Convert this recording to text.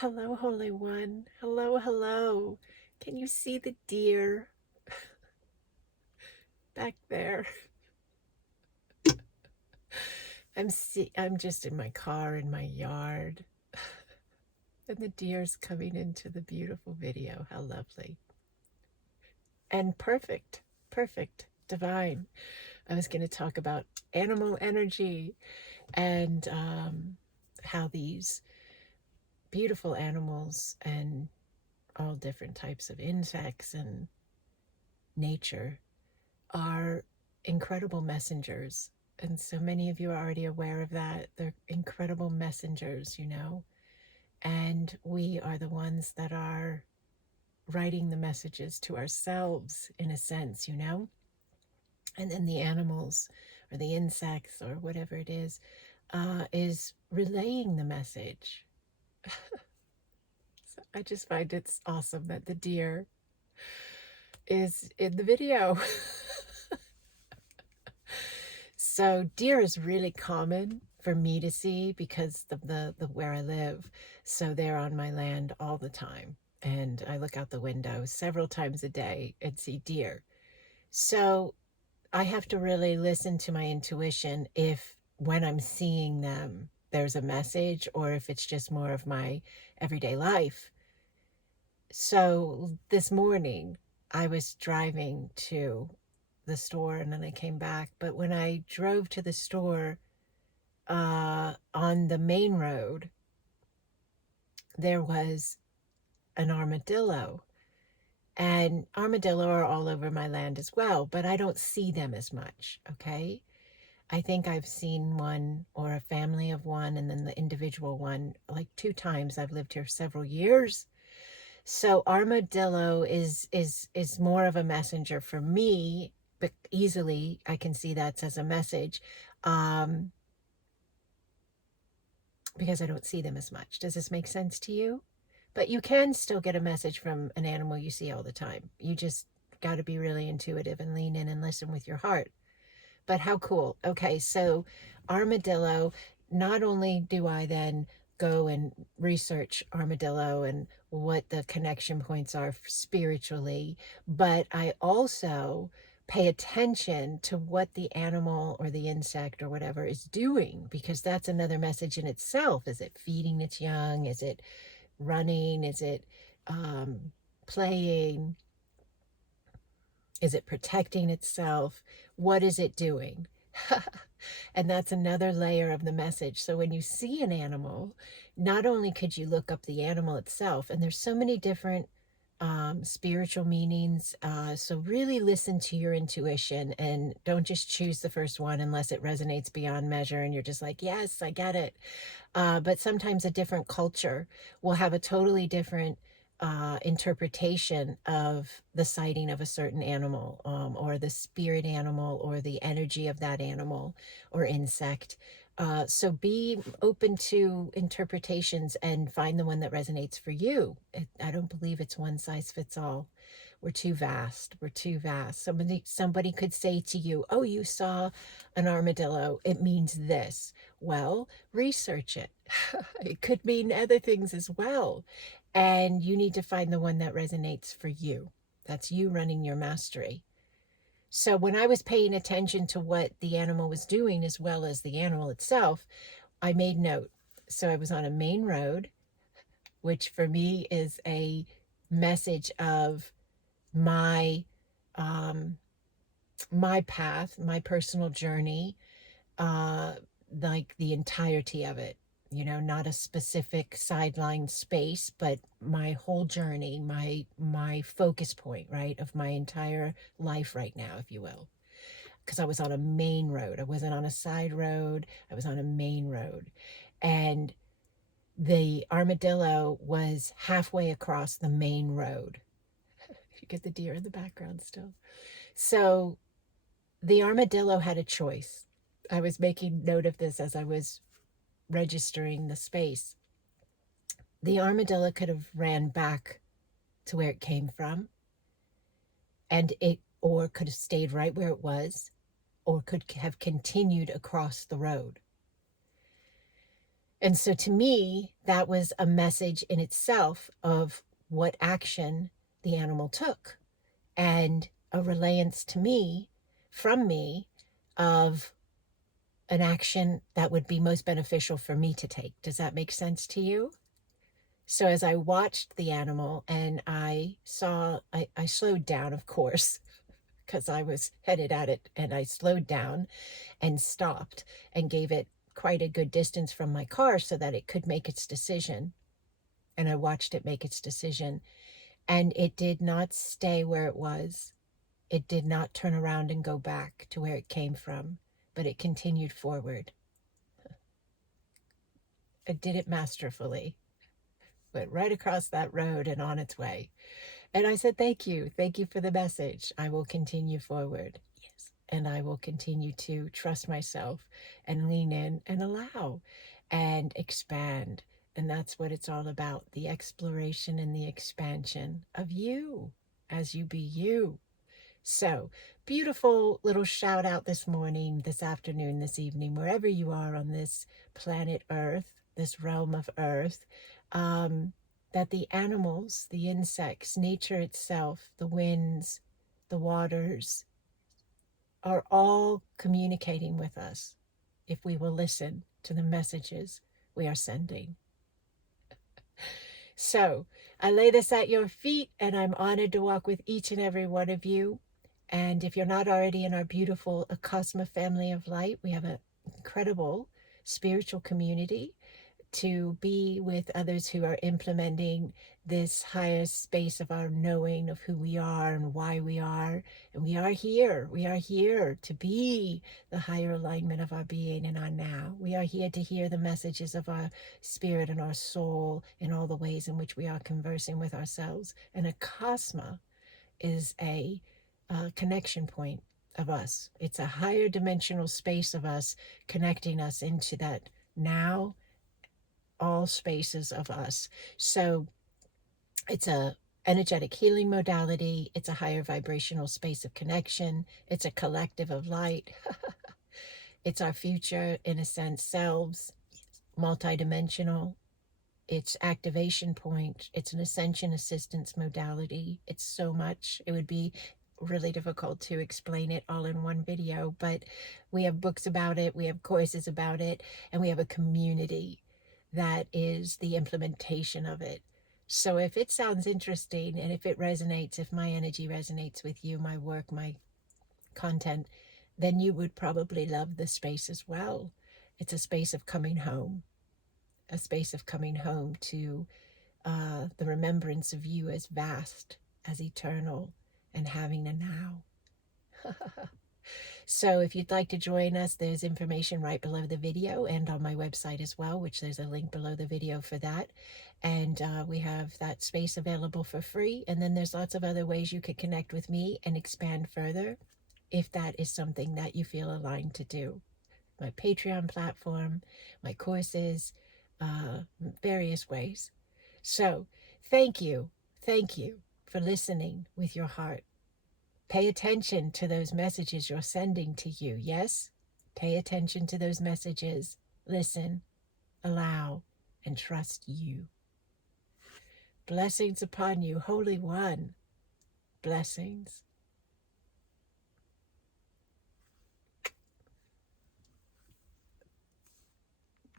Hello, Holy One. Hello, hello. Can you see the deer back there? I'm just in my car in my yard, and the deer's coming into the beautiful video. How lovely. And perfect, perfect, divine. I was going to talk about animal energy and how these beautiful animals and all different types of insects and nature are incredible messengers. And so many of you are already aware of that. They're incredible messengers. And we are the ones that are writing the messages to ourselves, in a sense. And then the animals or the insects or whatever it is relaying the message. So I just find it's awesome that the deer is in the video. So deer is really common for me to see because of the where I live. So they're on my land all the time. And I look out the window several times a day and see deer. So I have to really listen to my intuition if when I'm seeing them, there's a message or if it's just more of my everyday life. So this morning, I was driving to the store and then I came back. But when I drove to the store on the main road, there was an armadillo. And armadillo are all over my land as well, but I don't see them as much, okay? I think I've seen one or a family of one and then the individual one like 2 times. I've lived here several years. So armadillo is more of a messenger for me, but easily I can see that as a message um, because I don't see them as much. Does this make sense to you? But you can still get a message from an animal you see all the time. You just got to be really intuitive and lean in and listen with your heart. But how cool. Okay, so armadillo, not only do I then go and research armadillo and what the connection points are spiritually, but I also pay attention to what the animal or the insect or whatever is doing, because that's another message in itself. Is it feeding its young? Is it running? Is it playing? Is it protecting itself? What is it doing? And that's another layer of the message. So when you see an animal, not only could you look up the animal itself, and there's so many different spiritual meanings. So really listen to your intuition and don't just choose the first one unless it resonates beyond measure and you're just like, yes, I get it. But sometimes a different culture will have a totally different interpretation of the sighting of a certain animal, or the spirit animal or the energy of that animal or insect. So be open to interpretations and find the one that resonates for you. I don't believe it's one size fits all. We're too vast. We're too vast. Somebody could say to you, oh, you saw an armadillo. It means this. Well, research it. It could mean other things as well. And you need to find the one that resonates for you. That's you running your mastery. So when I was paying attention to what the animal was doing as well as the animal itself, I made note. So I was on a main road, which for me is a message of my my path, my personal journey, uh, like the entirety of it. Not a specific sideline space, but my whole journey, my focus point, right, of my entire life right now, if you will. Because I was on a main road. I wasn't on a side road. I was on a main road. And the armadillo was halfway across the main road. You get the deer in the background still. So the armadillo had a choice. I was making note of this as I was registering the space. The armadillo could have ran back to where it came from, and it or could have stayed right where it was, or could have continued across the road. And so to me, that was a message in itself of what action the animal took, and a relayance to me, from me, of an action that would be most beneficial for me to take. Does that make sense to you? So as I watched the animal and I saw, I slowed down, of course, because I was headed at it, and I slowed down and stopped and gave it quite a good distance from my car so that it could make its decision. And I watched it make its decision, and it did not stay where it was. It did not turn around and go back to where it came from, but it continued forward. It did it masterfully. Went right across that road and on its way. And I said, thank you. Thank you for the message. I will continue forward. Yes. And I will continue to trust myself and lean in and allow and expand. And that's what it's all about, the exploration and the expansion of you as you be you. So, beautiful little shout out this morning, this afternoon, this evening, wherever you are on this planet Earth, this realm of Earth, that the animals, the insects, nature itself, the winds, the waters, are all communicating with us if we will listen to the messages we are sending. So I lay this at your feet, and I'm honored to walk with each and every one of you. And if you're not already in our beautiful Acasma family of light, we have an incredible spiritual community to be with others who are implementing this higher space of our knowing of who we are and why we are. And we are here. We are here to be the higher alignment of our being and our now. We are here to hear the messages of our spirit and our soul in all the ways in which we are conversing with ourselves. And Acasma is a connection point of us. It's a higher dimensional space of us, connecting us into that now, all spaces of us. So it's a energetic healing modality. It's a higher vibrational space of connection. It's a collective of light. It's our future, in a sense, selves, multidimensional. It's activation point. It's an ascension assistance modality. It's so much. It would be really difficult to explain it all in one video, but we have books about it, we have courses about it, and we have a community that is the implementation of it. So if it sounds interesting, and if it resonates, if my energy resonates with you, my work, my content, then you would probably love the space as well. It's a space of coming home, a space of coming home to the remembrance of you as vast, as eternal, and having a now. So if you'd like to join us, there's information right below the video and on my website as well, which there's a link below the video for that. And we have that space available for free. And then there's lots of other ways you could connect with me and expand further if that is something that you feel aligned to do. My Patreon platform, my courses, various ways. So thank you for listening with your heart. Pay attention to those messages you're sending to you. Yes? Pay attention to those messages. Listen, allow, and trust you. Blessings upon you, Holy One. Blessings.